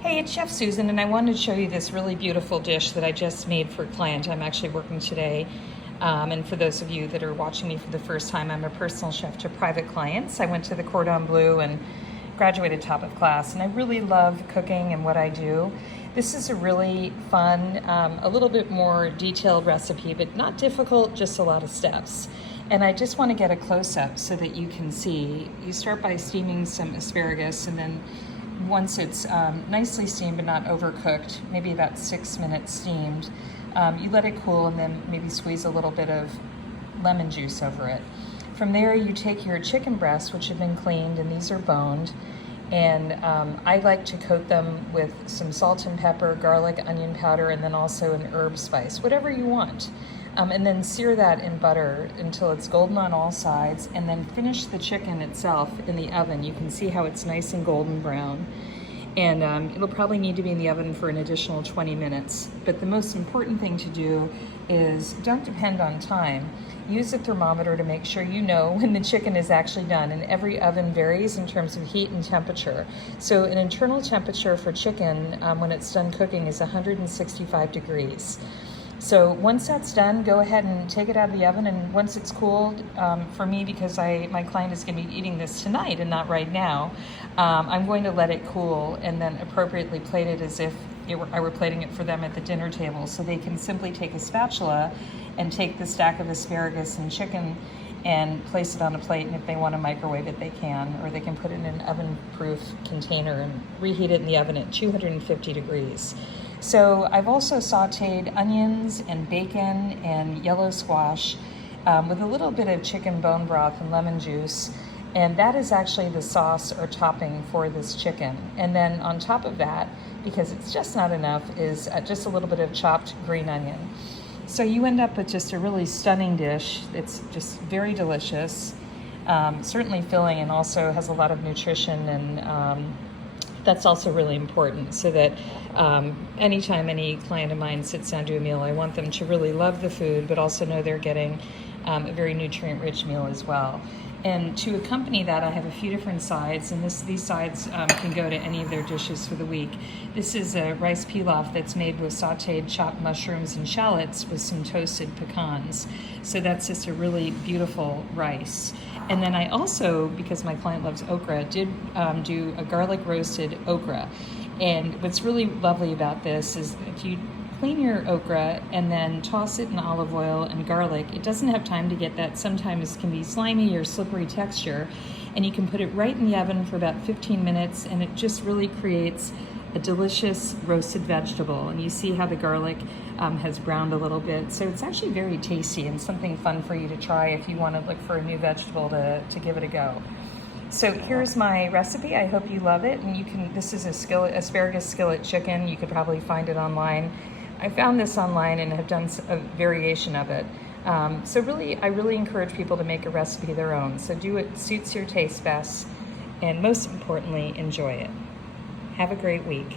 Hey, it's Chef Susan, and I wanted to show you this really beautiful dish that I just made for a client. I'm actually working today, and for those of you that are watching me for the first time, I'm a personal chef to private clients. I went to the Cordon Bleu and graduated top of class, and I really love cooking and what I do. This is a really fun, a little bit more detailed recipe, but not difficult, just a lot of steps. And I just want to get a close-up so that you can see. You start by steaming some asparagus, and then once it's nicely steamed but not overcooked, maybe about 6 minutes steamed, you let it cool and then maybe squeeze a little bit of lemon juice over it. From there, you take your chicken breasts, which have been cleaned, and these are boned, and I like to coat them with some salt and pepper, garlic, onion powder, and then also an herb spice, whatever you want. And then sear that in butter until it's golden on all sides, and then finish the chicken itself in the oven. You can see how it's nice and golden brown. And it'll probably need to be in the oven for an additional 20 minutes. But the most important thing to do is don't depend on time. Use a thermometer to make sure you know when the chicken is actually done. And every oven varies in terms of heat and temperature. So an internal temperature for chicken when it's done cooking is 165 degrees. So once that's done, go ahead and take it out of the oven, and once it's cooled, for me, because my client is going to be eating this tonight and not right now, I'm going to let it cool and then appropriately plate it as if I were plating it for them at the dinner table. So they can simply take a spatula and take the stack of asparagus and chicken and place it on a plate, and if they want to microwave it, they can, or they can put it in an oven-proof container and reheat it in the oven at 250 degrees. So I've also sauteed onions and bacon and yellow squash with a little bit of chicken bone broth and lemon juice, and that is actually the sauce or topping for this chicken. And then on top of that, because it's just not enough, is just a little bit of chopped green onion. So you end up with just a really stunning dish. It's just very delicious, certainly filling, and also has a lot of nutrition, and that's also really important, so that anytime any client of mine sits down to a meal, I want them to really love the food, but also know they're getting a very nutrient-rich meal as well. And to accompany that, I have a few different sides, and these sides can go to any of their dishes for the week. This is a rice pilaf that's made with sauteed chopped mushrooms and shallots with some toasted pecans. So that's just a really beautiful rice. And then I also, because my client loves okra, did do a garlic roasted okra. And what's really lovely about this is if you clean your okra and then toss it in olive oil and garlic, it doesn't have time to get that sometimes can be slimy or slippery texture, and you can put it right in the oven for about 15 minutes, and it just really creates a delicious roasted vegetable. And you see how the garlic has browned a little bit, so it's actually very tasty and something fun for you to try if you want to look for a new vegetable to give it a go. So here's my recipe. I hope you love it, and this is asparagus skillet chicken. You could probably find it online. I found this online and have done a variation of it. So I really encourage people to make a recipe their own. So do what suits your taste best, and most importantly, enjoy it. Have a great week.